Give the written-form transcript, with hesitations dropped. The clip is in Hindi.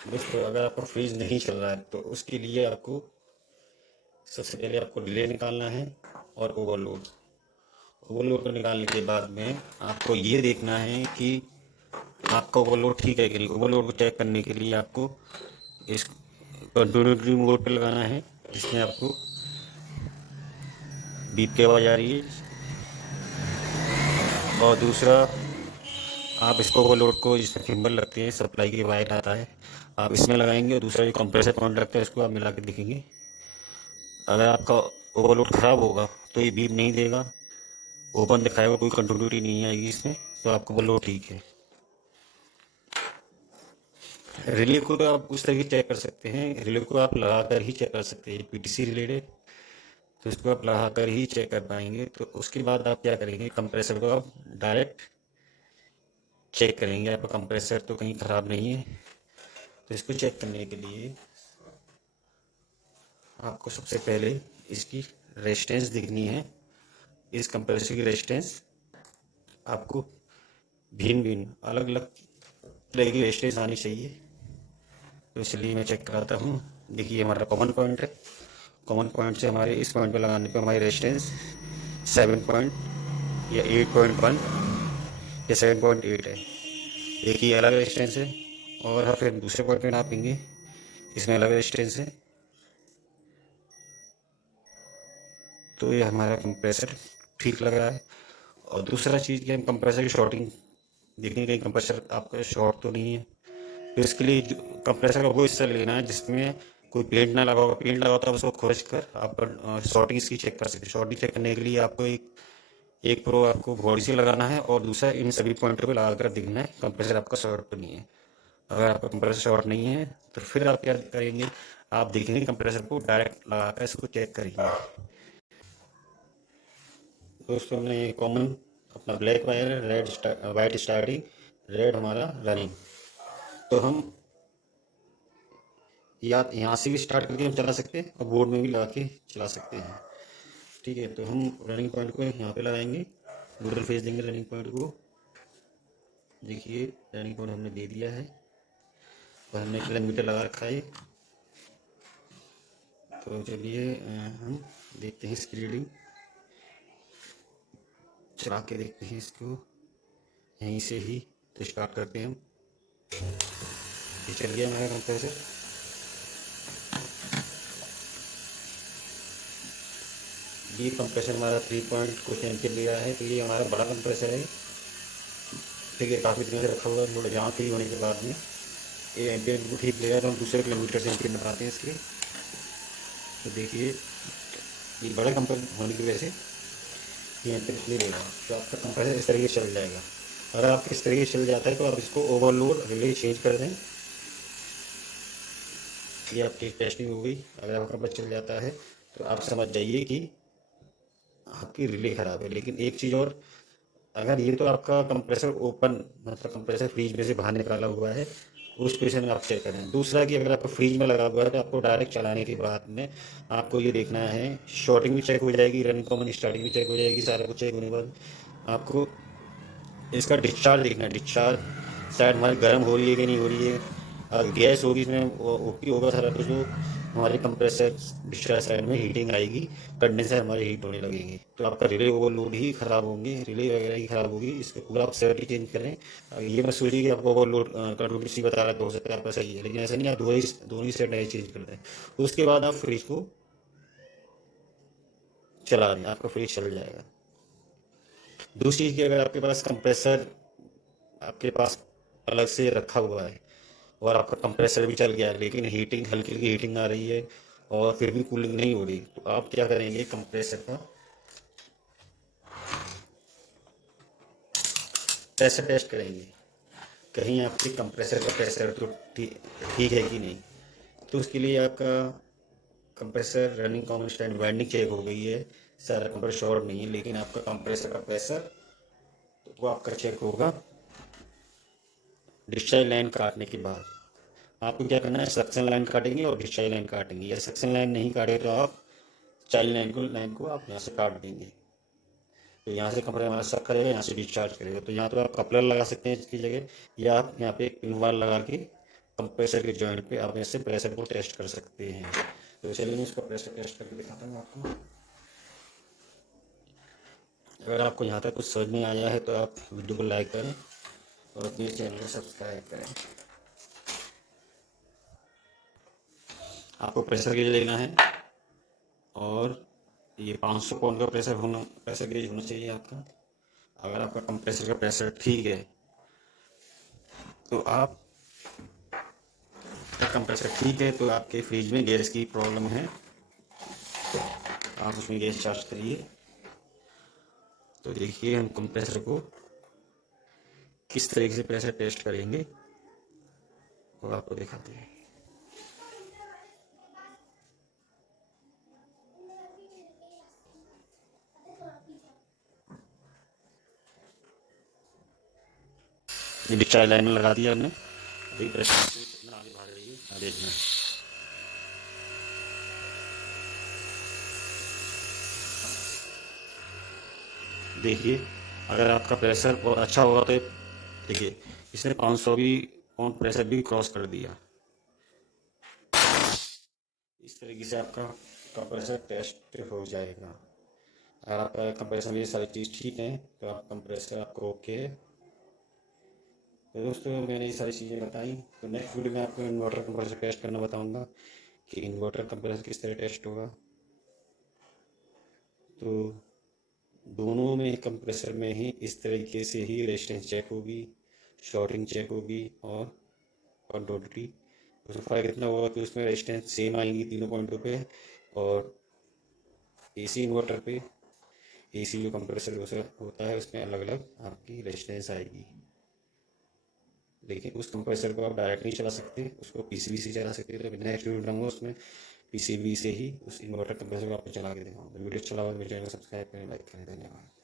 दोस्तों अगर आपका फ्रीज नहीं चल रहा है तो उसके लिए आपको सबसे पहले आपको रिले निकालना है और ओवरलोड। ओवरलोड को निकालने के बाद में आपको ये देखना है कि आपका ओवरलोड ठीक है कि नहीं। ओवरलोड को चेक करने के लिए आपको इस कंटिन्यूटी मोड पे लगाना है, जिसमें आपको बीप की आवाज़ आ रही है। और दूसरा, आप इसको ओवरलोड को जिसमें थिम्बल लगते हैं, सप्लाई की वायर आता है, आप इसमें लगाएंगे। और दूसरा जो कंप्रेसर पॉइंट लगता है इसको आप मिला के देखेंगे। अगर आपका ओवरलोड ख़राब होगा तो ये बीप नहीं देगा, ओपन दिखाएगा, कोई कंटिन्यूटी नहीं आएगी इसमें, तो आपका ओवरलोड ठीक है। रिले को तो आप उस तरीके चेक कर सकते हैं, रिले को आप लगा कर ही चेक कर सकते हैं। पीटीसी रिले है तो इसको आप लगा कर ही चेक कर पाएंगे। तो उसके बाद आप क्या करेंगे, कंप्रेसर को आप डायरेक्ट चेक करेंगे आपका कंप्रेसर तो कहीं ख़राब नहीं है। तो इसको चेक करने के लिए आपको सबसे पहले इसकी रेजिस्टेंस दिखनी है। इस कंप्रेसर की रेजिस्टेंस आपको भिन्न भिन्न अलग अलग तरह की रेजिस्टेंस आनी चाहिए। तो इसलिए मैं चेक कराता हूँ। देखिए हमारा कॉमन पॉइंट है, कॉमन पॉइंट से हमारे इस पॉइंट पे लगाने पे हमारी रेजिस्टेंस 7 पॉइंट या 8.1 या 7.8 है। एक ही अलग रेजिस्टेंस है। और हम फिर दूसरे पॉइंट पे नापेंगे, इसमें अलग रेजिस्टेंस है। तो ये हमारा कंप्रेसर ठीक लग रहा है। और दूसरा चीज़ कि हम कंप्रेसर की शॉर्टिंग देखेंगे, कहीं कंप्रेसर आपका शॉर्ट तो नहीं है। तो इसके लिए कंप्रेसर का वो हिस्सा लेना है जिसमें कोई पेंट ना लगा होगा। पेंट लगा होता है उसको खोज कर आप शॉर्टिंग इसकी चेक कर सकते हैं। शॉर्टिंग चेक करने के लिए आपको एक प्रो आपको बॉडी से लगाना है और दूसरा इन सभी पॉइंटों पे लगा कर देखना है कंप्रेसर आपका शॉर्ट तो नहीं है। अगर आपका कंप्रेसर शॉर्ट नहीं है तो फिर आप क्या करेंगे, आप देखेंगे कंप्रेसर को डायरेक्ट लगा कर इसको चेक करेंगे। दोस्तों हमने ये कॉमन अपना ब्लैक वायर है, वाइट स्टार्टिंग, रेड हमारा रनिंग। तो हम या यहाँ से भी स्टार्ट करके हम चला सकते हैं और बोर्ड में भी लगा के चला सकते हैं। ठीक है, तो हम रनिंग पॉइंट को यहाँ पे लगाएंगे, न्यूट्रल फेस देंगे रनिंग पॉइंट को। देखिए रनिंग पॉइंट हमने दे दिया है और हमने किलोमीटर लगा रखा है। तो चलिए हम देखते हैं इसकी रीडिंग, चला के देखते हैं इसको यहीं से ही। तो स्टार्ट करते हैं हम। ये चल गया हमारा कंप्रेसर। ये कंप्रेसर हमारा 3 पॉइंट कुछ एम्पियर ले रहा है। तो ये हमारा बड़ा कंप्रेसर है। ठीक है, काफ़ी दिनों से रखा हुआ है, थोड़ा जहाँ फ्री होने के बाद में ये एम्पियर बिल्कुल ठीक ले रहा है। तो हम दूसरे किलोमीटर से एम्पियर निकालते हैं इसके। तो देखिए ये बड़ा कंप्रेसर होने की वजह से ये एम्पियर ले लेगा। तो आपका कंप्रेसर इस तरीके से चल जाएगा। अगर आपको इस तरीके से चल जाता है तो आप इसको ओवरलोड रिले चेंज कर दें। ये आपकी टेस्टिंग हो गई। अगर आपका कंप्रेसर चल जाता है तो आप समझ जाइए कि आपकी रिले ख़राब है। लेकिन एक चीज़ और, अगर ये तो आपका कंप्रेसर ओपन मतलब कंप्रेसर फ्रीज में से बाहर निकाला हुआ है, उस पोजिशन में आप चेक करें। दूसरा कि अगर आपको फ्रीज में लगा हुआ है तो आपको डायरेक्ट चलाने के बाद में आपको ये देखना है, शॉर्टिंग भी चेक हो जाएगी, रनिंग कॉमन स्टार्टिंग भी चेक हो जाएगी। सारा कुछ चेक होने के बाद आपको इसका डिस्चार्ज देखना है। डिस्चार्ज शायद हमारी गर्म हो रही है कि नहीं हो रही है। अगर गैस होगी इसमें ओके होगा सारा कुछ, तो हमारे कंप्रेसर डिस्चार्ज साइड में हीटिंग आएगी, कंडेंसर हमारे हीट होने लगेंगे। तो आपका रिले ओवरलोड ही ख़राब होंगे, रिले वगैरह ही ख़राब होगी। इसको पूरा आप सेट ही चेंज करें। ये मत सोचिए कि आपको ओवरलोड कंट्रोल बता रहा है तो हो सकता है आपका सही है, लेकिन ऐसा नहीं। आप दोनों ही सेट नए चेंज कर दें। तो उसके बाद आप फ्रिज को चला दें, आपका फ्रिज चल जाएगा। दूसरी चीज़ कि अगर आपके पास कंप्रेसर आपके पास अलग से रखा हुआ है और आपका कंप्रेसर भी चल गया है लेकिन हीटिंग हल्की हल्की हीटिंग आ रही है और फिर भी कूलिंग नहीं हो रही, तो आप क्या करेंगे, कंप्रेसर का प्रेशर टेस्ट करेंगे, कहीं आपके कंप्रेसर का प्रेशर तो ठीक है कि नहीं। तो उसके लिए आपका compressor running constant winding check हो गई है, सारा कंप्रेसर शॉर्ट नहीं है, लेकिन आपका कंप्रेसर का प्रेशर तो वो आपका चेक होगा डिस्चार्ज लाइन काटने के बाद। आपको क्या करना है, सक्शन लाइन काटेंगे और डिस्चार्ज लाइन काटेंगे, या सक्शन लाइन नहीं काटे तो आप चाइल्ड लाइन को आप यहाँ से काट देंगे। तो यहाँ से कंप्रेसर हमारा सक करेगा, यहाँ से डिस्चार्ज करेगा। तो यहाँ तो आप कपलर लगा सकते हैं इसकी जगह, या आप यहाँ पे पिन वाल लगा के कंप्रेसर के जॉइंट पे आप ऐसे प्रेशर को टेस्ट कर सकते हैं। तो चलिए मैं इसका प्रेशर टेस्ट करके दिखाता हूँ आपको। अगर आपको यहाँ तक कुछ समझ में आया है तो आप वीडियो को लाइक करें और अपने चैनल को सब्सक्राइब करें। आपको प्रेशर गेज लेना है और ये 500 पाउंड का प्रेशर गेज होना चाहिए आपका। अगर आपका कंप्रेसर का प्रेशर ठीक है तो कंप्रेसर ठीक है तो आपके फ्रिज में गैस की प्रॉब्लम है, आप उसमें गैस चार्ज करिए। तो देखिए हम कंप्रेसर को किस तरीके से प्रेशर टेस्ट करेंगे वो आपको दिखाते हैं। ये डिस्चार्ज लाइन में लगा दिया हमने। अभी प्रेशर कितना आगे भाग रही है देखना। देखिए अगर आपका प्रेशर बहुत अच्छा होगा तो देखिए इसने 500 भी पाउंड प्रेशर भी क्रॉस कर दिया। इस तरीके से आपका कंप्रेसर टेस्ट हो जाएगा। अगर आपका कंप्रेसर में ये सारी चीज़ ठीक है तो आप कंप्रेसर आपको ओके है। तो दोस्तों मैंने ये सारी चीज़ें बताई, तो नेक्स्ट वीडियो में आपको इन्वर्टर कंप्रेसर टेस्ट करना बताऊंगा कि इन्वर्टर कंप्रेसर किस तरह टेस्ट होगा। तो दोनों में कंप्रेसर में ही इस तरीके से ही रेजिस्टेंस चेक होगी, शॉर्टिंग चेक होगी और कंटिन्यूटी। उसमें फ़र्क इतना होगा कि उसमें रेजिस्टेंस सेम आएंगी तीनों पॉइंटों पे, और एसी इन्वर्टर पे एसी जो कंप्रेसर होता है उसमें अलग अलग आपकी रेजिस्टेंस आएगी। लेकिन उस कंप्रेसर को आप डायरेक्ट नहीं चला सकते, उसको पीसीबी से चला सकते हैं। तो मैं नेक्स्ट वीडियो बनाऊंगा उसमें पीसीबी से ही उस इन्वर्टर कंप्रेसर को आपको चला के दिखाऊंगा। वीडियो अच्छा लगा तो मेरे चैनल को सब्सक्राइब करें, लाइक करें। धन्यवाद।